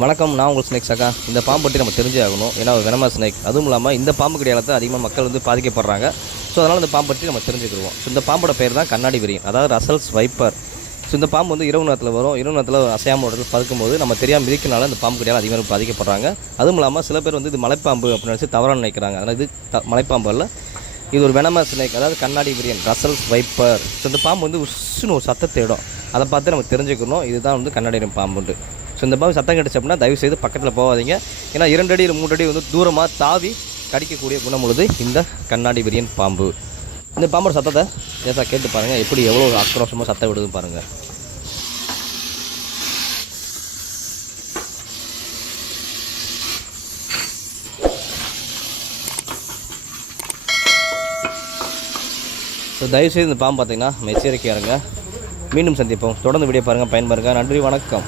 வணக்கம், நான் உங்கள் ஸ்னேக் சகா. இந்த பாம்பு பற்றி நம்ம தெரிஞ்சே ஆகணும். ஏன்னா வெனமஸ் ஸ்னேக். அதுவும் இல்லாமல் இந்த பாம்பு கடியால் தான் அதிகமாக மக்கள் பாதிக்கப்படுறாங்க. ஸோ அதனால் இந்த பாம்பு பற்றி நம்ம தெரிஞ்சுக்கிடுவோம். ஸோ இந்த பாம்போட பேர் தான் கண்ணாடி விரியன், அதாவது ரசல்ஸ் வைப்பர். ஸோ இந்த பாம்பு இரவு நேரத்தில் வரும். இரவு நேரத்தில் அசையாமல் இடத்துல பதுக்கும்போது நம்ம தெரியாமல் மிதிக்கனால இந்த பாம்பு கடியால் அதிகமாக பாதிக்கப்படுறாங்க. அதுவும் இல்லாமல் சில பேர் இது மலைப்பாம்பு அப்படின்னு நினச்சி தவறாக நினைக்கிறாங்க. ஆனால் இது மலைப்பாம்பு அல்ல, இது ஒரு வெனமஸ் ஸ்னேக், அதாவது கண்ணாடி விரியன், ரசல்ஸ் வைப்பர். ஸோ இந்த பாம்பு உஷ்னு ஒரு சத்தத்தை இடம், அதை பார்த்து நம்ம தெரிஞ்சுக்கணும் இதுதான் கண்ணாடி விரியன் பாம்புண்டு. ஸோ இந்த பாம்பு சத்தம் கிடச்சி அப்படின்னா தயவுசெய்து பக்கத்தில் போகாதீங்க. ஏன்னா 2 அடி 3 அடி தூரமாக தாவி கடிக்கக்கூடிய குணம் உள்ளது இந்த கண்ணாடி விரியன் பாம்பு. இந்த பாம்போட சத்தத்தை லேசாக கேட்டு பாருங்கள், எப்படி எவ்வளோ ஆக்ரோஷமாக சத்தம் விடுதுன்னு பாருங்கள். ஸோ தயவுசெய்து இந்த பாம்பு பார்த்தீங்கன்னா எச்சரிக்கையாக இருங்க. மீண்டும் சந்திப்போம். தொடர்ந்து வீடியோ பாருங்கள், பயன்பெறுங்க. நன்றி, வணக்கம்.